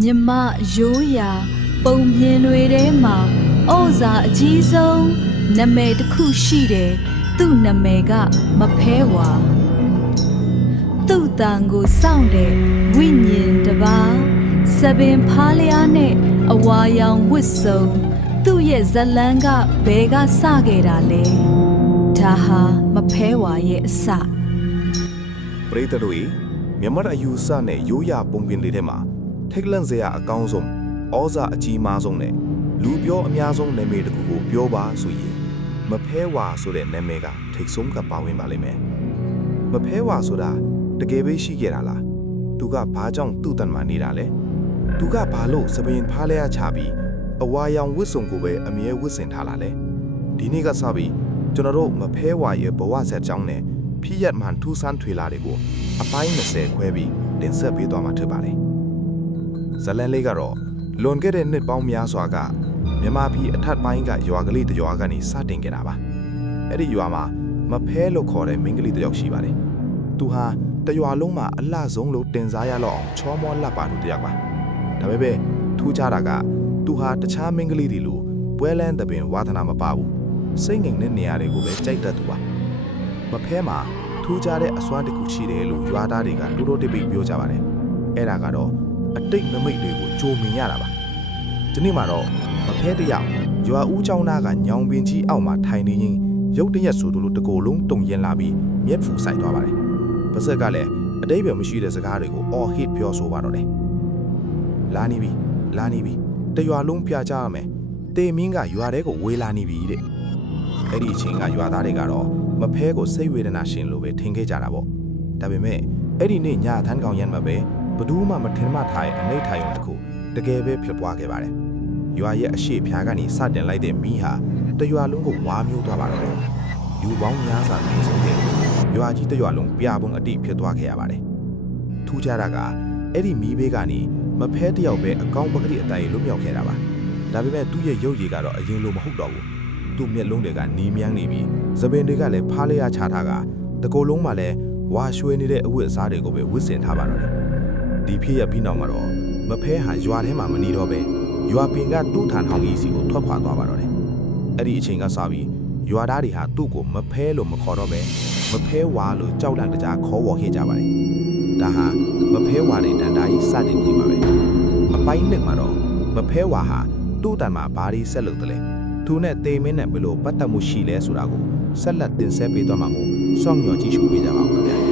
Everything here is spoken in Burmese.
မြမရိုးရာပုံပြင်တွေထဲမှာဩဇာအကြီးဆုံးနာမည်တစ်ခုရှိတယ်သူ့နာမည်ကမဖဲဝါသူ့တန်ကိုစောင့်တဲ့ဝိညာဉ်တစ်ပါးစပင်ဖားလျားနဲ့အဝါရောင်ဝတ်စုံသူ့ရဲ့ဇလန်းကဘဲကစခဲ့တာလဲဒါဟာမဖဲဝါရဲ့အစပရိသတ်တို့မြန်မာအယူဆနဲ့ရိုးရာပုံပြင်တွေထဲမှာထိတ်လန့်စရာအကောင်းဆုံးဩဇာအကြီးမားဆုံးနဲ့လူပြောအများဆုံးနာမည်တစ်ခုကိုပြောပါဆိုရင်မဖဲဝါဆိုတဲ့နာမည်ကထိတ်ဆုံးကပါဝင်ပါလိမ့်မယ်မဖဲဝါဆိုတာတကယ်ပဲရှိခဲ့တာလားသူကဘာကြောင့်သူ့တန်မှာနေတာလဲသူကဘာလို့စပင်ဖားလဲချပြီးအဝါရောင်ဝတ်စုံကိုပဲအမြဲဝတ်ဆင်ထားလာလဲဒီနေ့ကစပြီးကျွန်တော်တို့မဖဲဝါရဲ့ဘဝဆက်ကြောင်းနဲ့ဖြစ်ရမှန်ထူးဆန်းထွေလာတွေကိုအပိုင်း20ခွဲပြီးတင်ဆက်ပေးသွားမှာဖြစ်ပါတယ်ဇလန်လေးကတော့လွန်ခဲ့တဲ့နှစ်ပေါင်းများစွာကမြန်မာပြည်အထက်ပိုင်းကရွာကလေးတစ်ရွာကနေစတင်ခဲ့တာပါအဲ့ဒီရွာမှာမဖဲလို့ခေါ်တဲ့မိန်းကလေးတစ်ယောက်ရှိပါတယ်သူဟာတရွာလုံးမှာအလှဆုံးလို့တင်စားရလောက်အောင်ချောမောလှပသူတစ်ယောက်ပါဒါပေမဲ့ထူးခြားတာကသူဟာတခြားမိန်းကလေးတွေလိုပွဲလန်းသပင်ဝါသနာမပါဘူးစိတ်ငြိမ်တဲ့နေရာတွေကိုပဲကြိုက်တတ်သူပါမဖဲမှာထူးခြားတဲ့အစွမ်းတစ်ခုရှိတယ်လို့ရွာသားတွေကတိုးတိုးတိတ်ပိတ်ပြောကြပါတယ်အဲ့ဒါကတော့အတိတ်နမိတ်တွေကိုကြိုမြင်ရတာပါဒီနေ့မှာတော့မဖဲတယောက်ရွာဦးเจ้าနာကညောင်ပင်ကြီးအောက်မှာထိုင်နေရင်ရုတ်တရက်ဆိုသူလိုတကိုယ်လုံးတုံရင်လာပြီးမျက်ဖူဆိုင်သွားပါတယ်ပါဇက်ကလည်းအတိတ်ပဲမရှိတဲ့စကားတွေကိုအော်ဟစ်ပြောဆိုပါတော့တယ်လာနေပြီတရွာလုံးပြကြရမယ်တေမင်းကရွာထဲကိုဝေးလာနေပြီတဲ့အဲ့ဒီအချိန်ကရွာသားတွေကတော့မဖဲကိုစိတ်ဝေဒနာရှင်လို့ပဲထင်ခဲ့ကြတာပေါ့ဒါပေမဲ့အဲ့ဒီနေ့ညထန်းကောင်ရန်မှာပဲဘယ်သူမှမထင်မှထားရဲ့အနေထိုင်ုံတစ်ခုတကယ်ပဲဖြစ်ပွားခဲ့ပါတယ်ရွာရဲ့အရှိဖျားကနေစတင်လိုက်တဲ့မီးဟာတရွာလုံးကိုဝါမျိုးသွားပါတော့တယ်လူပေါင်းများစွာနေဆုံးတဲ့ရွာကြီးတရွာလုံးပြပုံအတိဖြစ်သွားခဲ့ရပါတယ်ထူးခြားတာကအဲ့ဒီမီးဘေးကနေမဖဲတယောက်ပဲအကောင်းပကတိအတိုင်းလွတ်မြောက်ခဲ့တာပါဒါပေမဲ့သူ့ရဲ့ရုပ်ရည်ကတော့အရင်လိုမဟုတ်တော့ဘူးသူ့မျက်လုံးတွေကနီးမြန်းနေပြီးသပင်တွေကလည်းဖားလျားချထားကတကိုယ်လုံးမှာလည်းဝါရွှေနေတဲ့အဝတ်အစားတွေကိုပဲဝတ်ဆင်ထားပါတော့တယ်ဒီဖြစ်ရပြီးနောက်မှာတော့မဖဲဟာရွာထဲမှာမနေတော့ပဲရွာပင်ကသူ့ထန်ဟောင်းကြီးစီကိုထွက်ခွာသွားပါတော့တယ်အဲ့ဒီအချိန်ကစပြီးရွာသားတွေဟာသူ့ကိုမဖဲလို့မခေါ်တော့ပဲမဖဲဝါလို့ကြောက်လန့်တကြားခေါ်ဝေါ်ခဲ့ကြပါတယ်ဒါဟာမဖဲဝါတဲ့တန်တာကြီးစတင်ပြီးပါပဲအပိုင်းနှစ်မှာတော့မဖဲဝါဟာသူ့တန်မှာဘာတွေဆက်လုပ်တယ်လဲသူနဲ့တေမင်းနဲ့ဘယ်လိုပတ်သက်မှုရှိလဲဆိုတာကိုဆက်လက်တင်ဆက်ပေးသွားမှာမို့စောင့်မျှော်ကြည့်ရှုပေးကြပါဦးခင်ဗျာ